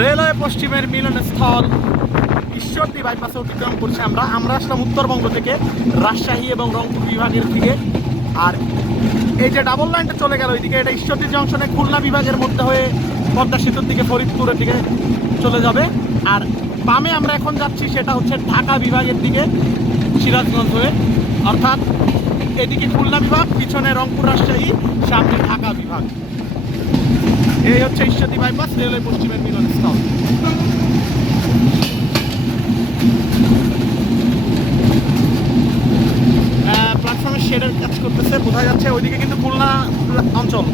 Railway পশ্চিমের মিলনস্থল ঈশ্বরদী বাইপাসে অতিক্রম করছি আমরা। আমরা আসলাম উত্তরবঙ্গ থেকে, রাজশাহী এবং রংপুর বিভাগের থেকে আর এই যে ডাবল লাইনটা চলে গেল ওইদিকে, এটা ঈশ্বরদী জংশনে খুলনা বিভাগের মধ্যে হয়ে পদ্মা সেতুর দিকে ফরিদপুরের দিকে চলে যাবে। আর বামে আমরা এখন যাচ্ছি, সেটা হচ্ছে ঢাকা বিভাগের দিকে, সিরাজগঞ্জ হয়ে। অর্থাৎ এদিকে খুলনা বিভাগ, পিছনে রংপুর, রাজশাহী, সামনে ঢাকা বিভাগ। এই হচ্ছে ঈশ্বরদী বাইপাস, রেলওয়ে পশ্চিমের মিলনস্থল প্ল্যাটফর্মের শেডের কাজ করতেছে, বোঝা যাচ্ছে ওইদিকে কিন্তু খুলনা অঞ্চল।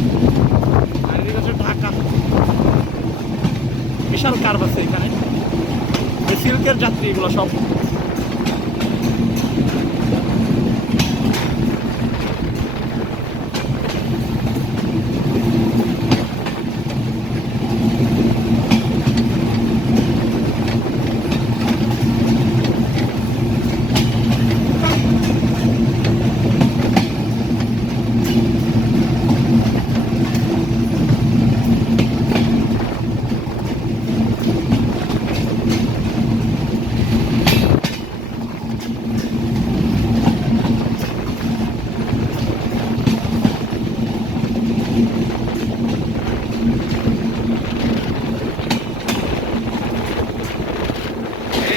আর এদিকে হচ্ছে ঢাকা। বিশাল কার্ভ আছে এখানে। সিল্কের যাত্রী এগুলো সব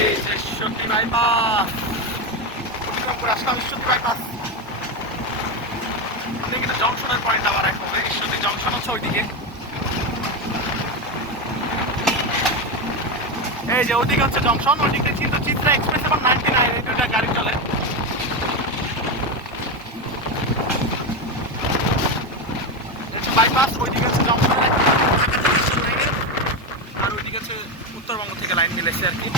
এই যে ঈশ্বরদী বাইপাস অতিক্রম করে আসলাম ঈশ্বরদী বাইপাস আপনি কিন্তু জংশনের পয়েন্ট আবার এখন ঈশ্বরদী জংশন হচ্ছে ওইদিকে। এই যে ওইদিকে হচ্ছে জংশন, ওইদিকে কিন্তু চিত্রা এক্সপ্রেস এবং নাইনটি নাইন, এই দুটা গাড়ি চলে। বাইপাস ওইদিকে হচ্ছে জংশন আর ওইদিকে হচ্ছে উত্তরবঙ্গ থেকে লাইন মিলেছে আর কি।